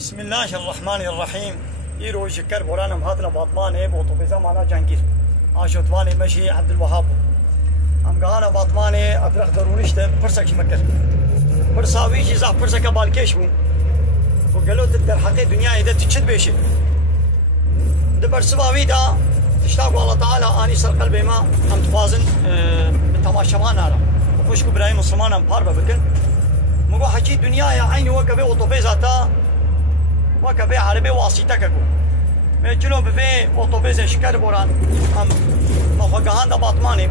بسم الله الرحمن الرحيم. يرو شكر بورانم هاتنا باطمان ہے وہ تو پیزا مانا جانگیر آشوتوان مشي عبد الوهاب ام قانا باطمان ادرخ درونشت فرسك مكر فرساوي شي زح فرسك بالكيش بو وقالوا تدر حقي دنيا اذا تشد بيشي دبر سباوي دا تشتاق الله تعالى اني سر قلبي ما ام توازن بالتماشمان على وخوش ابراهيم مسلمان ام باربه بكن مگو حكي دنيا يا عيني وكبه اوتوبيزاتا وكبه عربي واسطه من جنوب في اوتوبيز شكر بوران ام مفقهان دا باطماني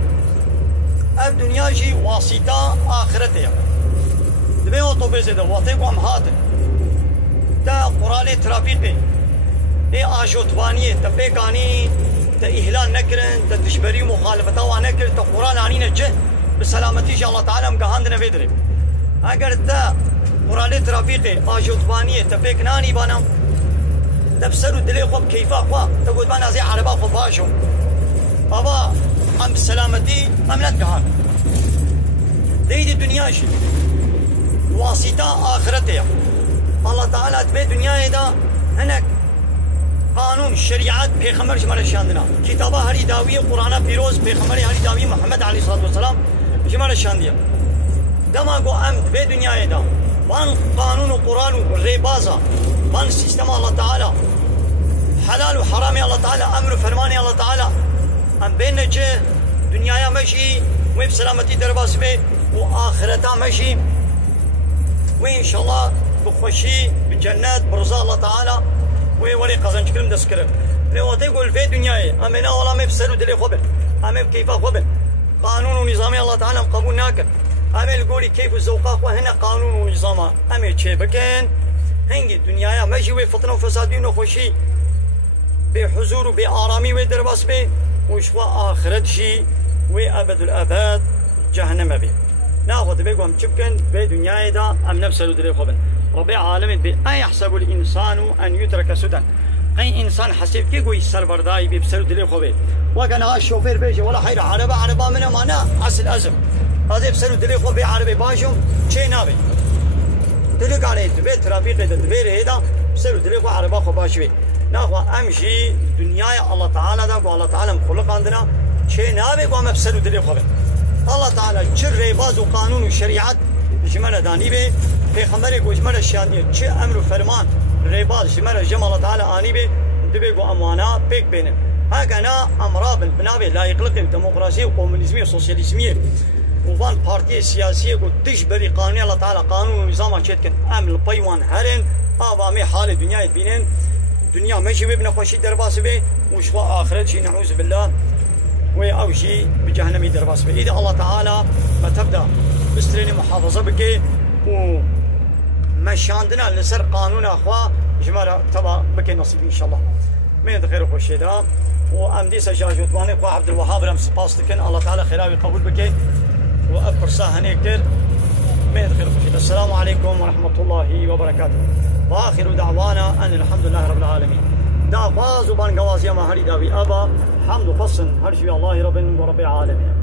اب دنيا جي واسطه اخرتها دبي اوتوبيز دا واتيكو ام هات دا قرالي ترافيقي اي اجوتوانيه تبيكاني تا اهلال نكرن تا تشبري مخالفته ونكر تا قران عني نجه بسلامتي ان شاء الله تعالى مقهاندنا بيدري اگر تا قرالي ترافيقي اجوتوانيه تبيكناني بانا تبصروا دلي خوب كيفا خوا تقول بانا زي عربا خوب باشو بابا ام بسلامتي مملت قهان دي الدنيا شي واسطة آخرتها الله تعالى تبي دنيا دا هناك قانون شريعات بيغمبر جمال الشاندنا كتابة هري داوية قرآن بيروز بيغمبر هري داوية محمد عليه الصلاة والسلام جمال الشاندية دما قو ام تبي دنيا دا وان قانون وقرآن والريبازة وان سيستم الله تعالى حلال وحرام الله تعالى امر وفرمان الله تعالى ام بين جه دنيا ماشي وين بسلامتي درباس به واخرتها ماشي وان شاء الله بخشي بالجنات برضا الله تعالى وولي قزنج كلم دسكره لو تقول في دنيا امنا ولا ما بسلو دلي خبر ام كيف خبر قانون ونظام الله تعالى قبول ناكر ام القولي كيف الزوقاق وهنا قانون ونظام ام شي بكن هنجي دنيا ماشي وفتنه وفساد ونخشي بحضور وبآرامي ودرباس به وشوا آخرت شي وأبد الآباد جهنم به ناخذ بيقوم تشبكن بدنيا دا أم نفسه لدري خبن ربي عالم بأي يحسب الإنسان أن يترك سدى أي إنسان حسب كي قوي سربر داي بيبسل دري خبن وكان هذا الشوفير بيجي ولا حير عربة منه معنا عسل أزم هذا بسل دري خبن عربي باشم شيء نابي تلقى عليه تبي ترافيق تدبير هذا بسل دري خبن عربة خباشوي ناخذ امشي دنيا الله تعالى دا الله تعالى مخلق عندنا شيء نابي قام بسلو دلي خبر الله تعالى شر باز وقانون وشريعه جمال داني به پیغمبر کو جمال الشاديه چه امر و فرمان ريباز جمال جمال الله تعالى اني به دبي قو اموانا بيك بين هاغنا امراب بنابه لا يقلق الديمقراطيه وكومونيزميه وسوسياليزميه وفان بارتي سياسيه قو تجبري قانون الله تعالى قانون ونظام شتكن امن البيوان هرن ابامي حال الدنيا بينن دنيا ماشي وابن خوشي درباس به وشوا آخرت شي نعوذ بالله أو شي بجهنم درباس به إذا الله تعالى ما تبدأ بسترين محافظة بك ومشاندنا لسر قانون أخوة جمال تبا بك نصيب إن شاء الله من خير خوشي دا وأمدي سجاجوت واني أخوة عبد الوهاب رم سباستكن الله تعالى خيراوي قبول بك وأبرصا هنيكتر من خير خوشي دا. السلام عليكم ورحمة الله وبركاته واخر دعوانا ان الحمد لله رب العالمين. دا فاز وبان قوازي ما هري داوي ابا حمد وفصل هرشي الله رب ورب العالمين.